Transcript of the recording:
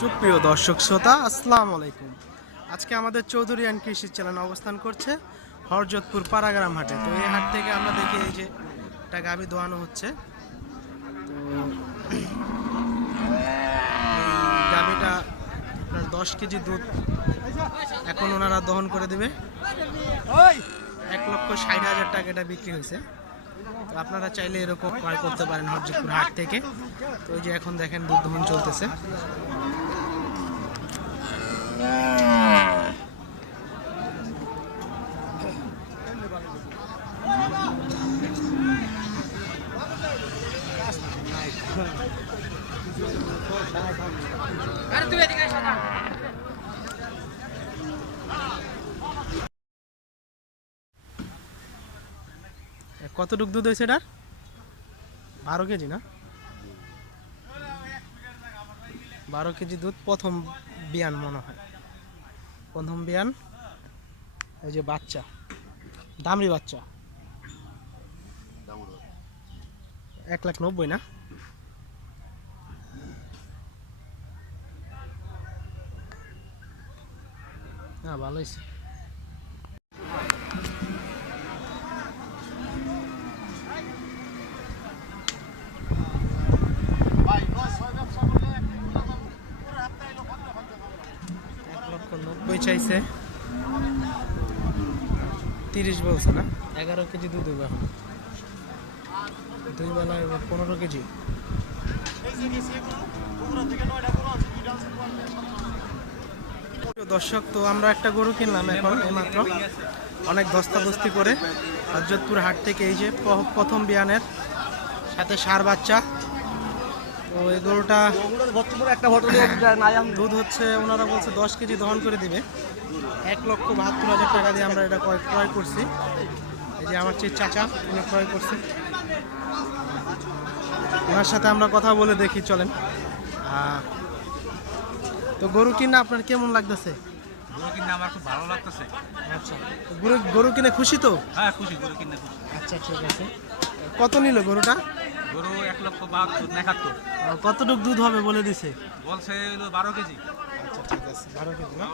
সুপ্রিয় দর্শক শ্রোতা, আসসালামু আলাইকুম। আজকে আমাদের চৌধুরী কৃষি চ্যানেল অবস্থান করছে হরজতপুর পাড়াগ্রাম হাটে। তো এই হাট থেকে আমরা দেখি এই যে একটা গাভী দোয়ানো হচ্ছে। তো এই গাভীটা 10 কেজি দুধ এখন ওনারা দহন করে দেবে। 1,60,000 টাকা এটা বিক্রি হয়েছে। তো আপনারা চাইলে এরকম ক্রয় করতে পারেন হরজতপুর হাট থেকে। তো এই যে এখন দেখেন দুধ দহন চলতেছে। কতটুক দুধ হয়েছে এটার? 12 কেজি না? 12 কেজি দুধ, প্রথম বিয়ান মনে হয়, প্রথম বিয়ান। এই যে বাচ্চা, দামরি বাচ্চা, 1,90,000 না? না, ভালো হয়েছে। চাইছে 30 বলছে না? 11 কেজি দুধ দেবো এখন, 2 বেলায় 15 কেজি। দর্শক, তো আমরা একটা গরু কিনলাম এখন এইমাত্র, অনেক ধস্তাধস্তি করে হরজতপুর হাট থেকে। এই যে প্রথম বিয়ানের সাথে ষাঁড় বাচ্চা। তো এই গরুটা দুধ হচ্ছে, ওনারা বলছে 10 কেজি দহন করে দিবে। 1,72,000 টাকা দিয়ে আমরা এটা ক্রয় করছি। এই যে আমার চেয়ে চাচা, উনি ক্রয় করছে। ওনার সাথে আমরা কথা বলে দেখি, চলেন। তো গরু কিনা আপনার কেমন লাগতেছে? গরু কিনে আমার খুব ভালো লাগতেছে। আচ্ছা, গরু কিনে খুশি তো? হ্যাঁ, খুশি, গরু কিনে খুশি। আচ্ছা, ঠিক আছে। কত নিল গরুটা? গরু 1,72,000। কতটুক দুধ হবে বলে দিছে? বলছে হলো 12 কেজি। আচ্ছা, ঠিক আছে, 12 কেজি না?